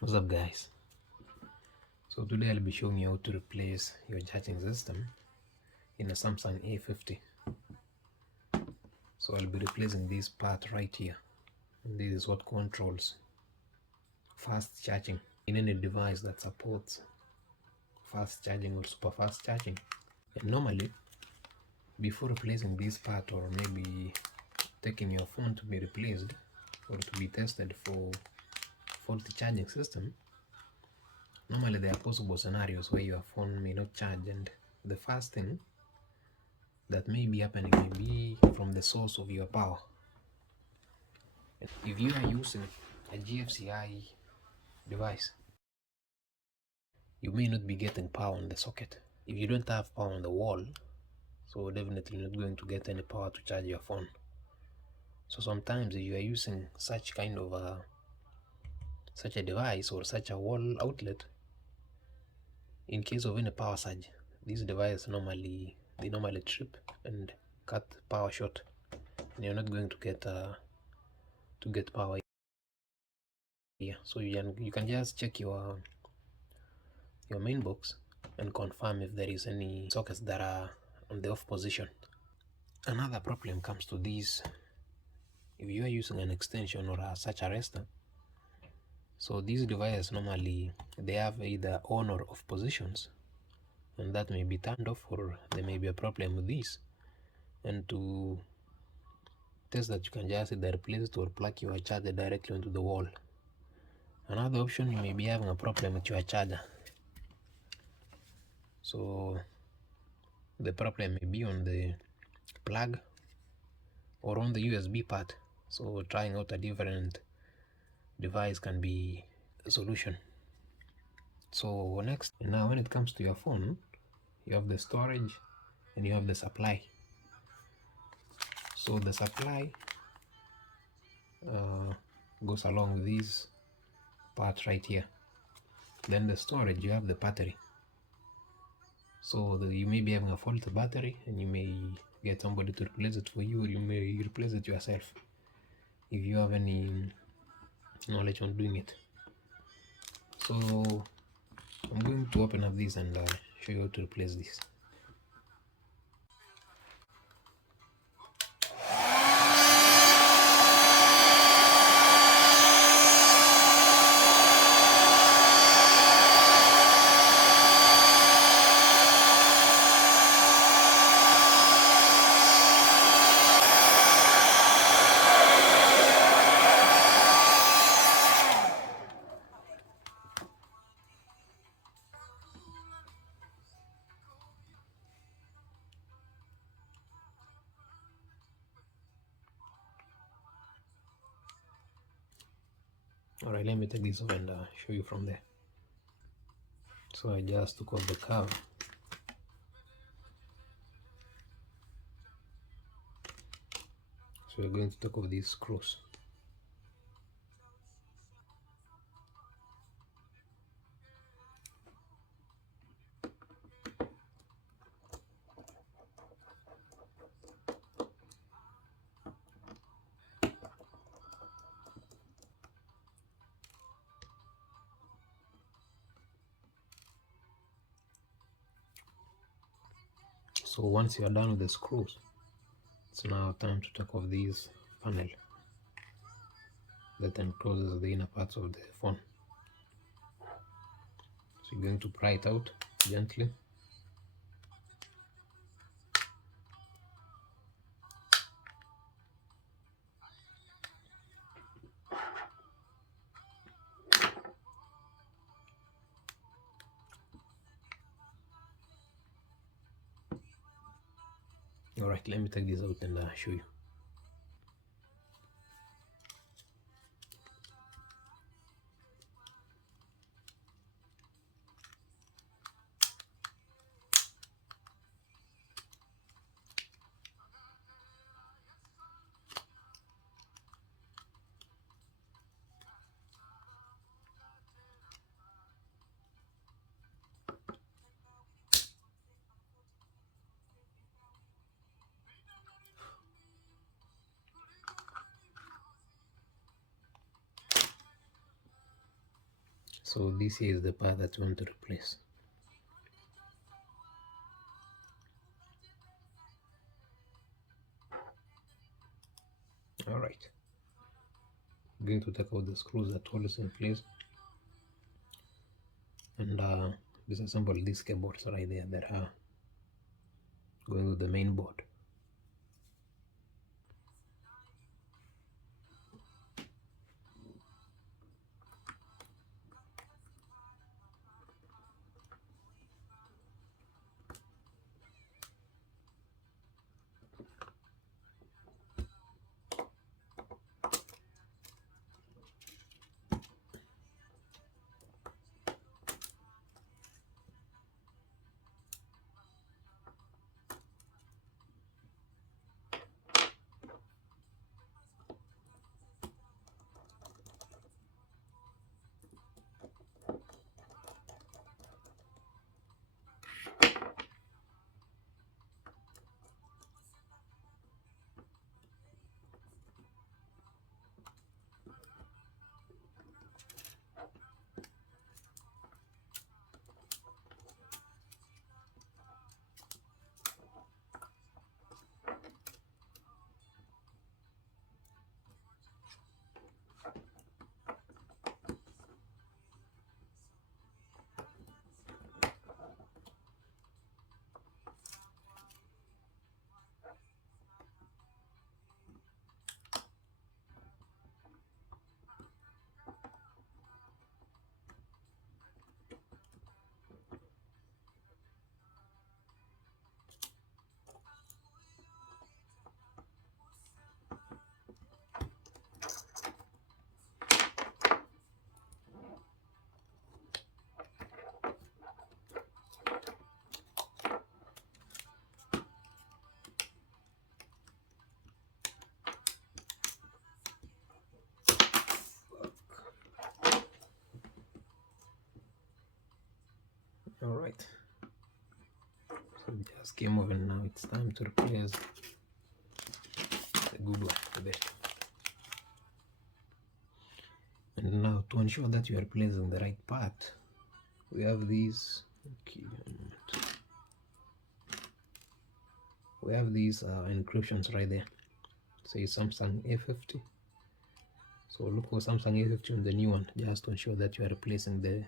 What's up, guys? So today I'll be showing you how to replace your charging system in a Samsung A50. So I'll be replacing this part right here, and this is what controls fast charging in any device that supports fast charging or super fast charging. And normally, before replacing this part, or maybe taking your phone to be replaced or to be tested for faulty charging system, normally there are possible scenarios where your phone may not charge, and the first thing that may be happening may be from the source of your power. If you are using a GFCI device, you may not be getting power on the socket. If you don't have power on the wall, so definitely not going to get any power to charge your phone. So sometimes if you are using such kind of such a device or such a wall outlet, in case of any power surge, these devices normally trip and cut power short, and you're not going to get power here. So you can just check your main box and confirm if there is any sockets that are on the off position. Another problem comes to these if you are using an extension or such arrestor. So these devices normally they have either on or off positions, and that may be turned off, or there may be a problem with this. And to test that, you can just either replace it or plug your charger directly onto the wall. Another option, you may be having a problem with your charger. So the problem may be on the plug or on the USB part. So trying out a different device can be a solution. So next, now when it comes to your phone, you have the storage and you have the supply. So the supply goes along with this part right here. Then the storage, you have the battery. So you may be having a faulty battery and you may get somebody to replace it for you, or you may replace it yourself if you have any knowledge on doing it. So I'm going to open up this and show you how to replace this. Alright, let me take this off and show you from there. So I just took off the cover. So we're going to take off these screws. So once you are done with the screws, it's now time to take off this panel that encloses the inner parts of the phone. So you're going to pry it out gently. Alright, let me take this out and show you. So this here is the part that you want to replace. All right, I'm going to take out the screws that hold this in place and disassemble these cables right there that are going to the main board. All right, so just came over and now it's time to replace the good one, the best. And now to ensure that you are placing the right part, we have these, okay, we have these encryptions right there. Say Samsung A50. So look for Samsung A50 on the new one, just to ensure that you are replacing the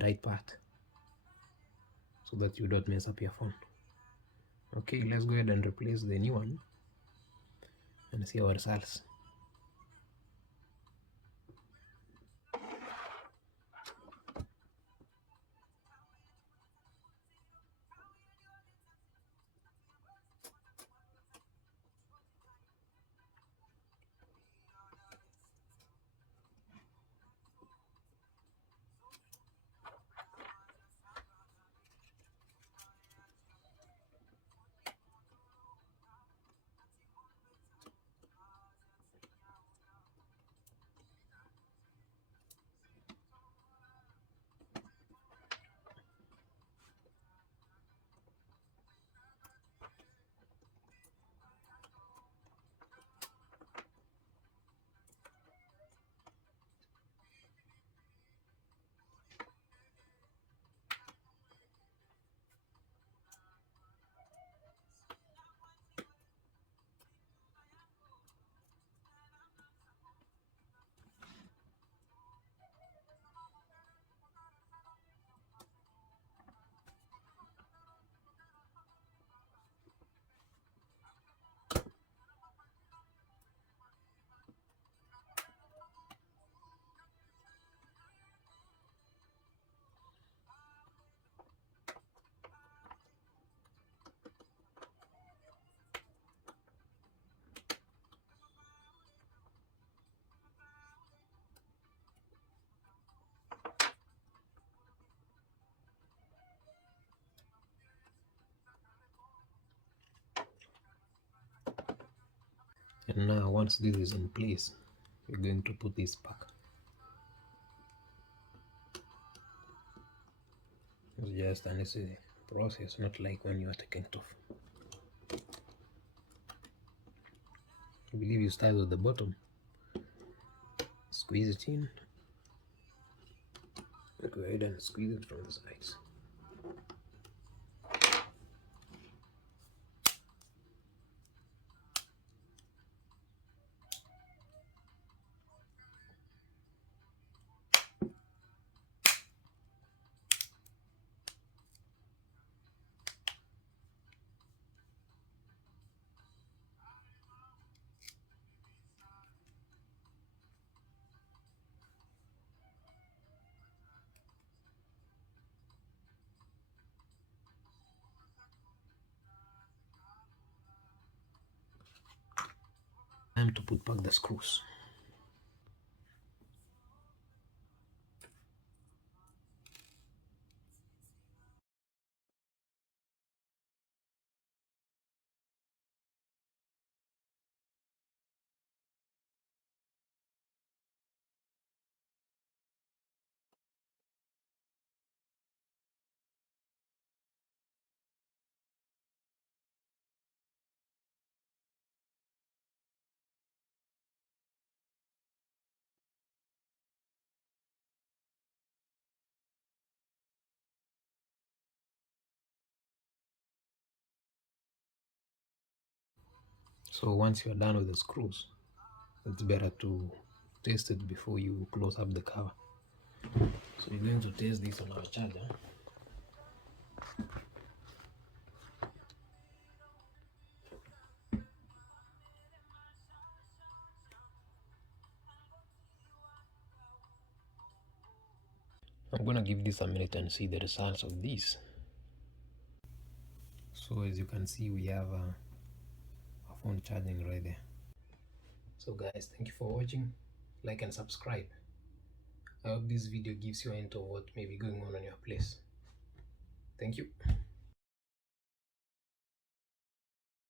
right part, so that you don't mess up your phone. Okay, let's go ahead and replace the new one and see our results. And now once this is in place, we're going to put this back. It's just an easy process, not like when you are taking it off. I believe you start with the bottom, squeeze it in, Go ahead and squeeze it from the sides. Time to put back the screws. So once you're done with the screws, it's better to test it before you close up the cover. So we're going to test this on our charger. I'm gonna give this a minute and see the results of this. So as you can see, we have a phone charging right there. So guys, thank you for watching. Like and subscribe. I hope this video gives you a hint of what may be going on in your place. Thank you.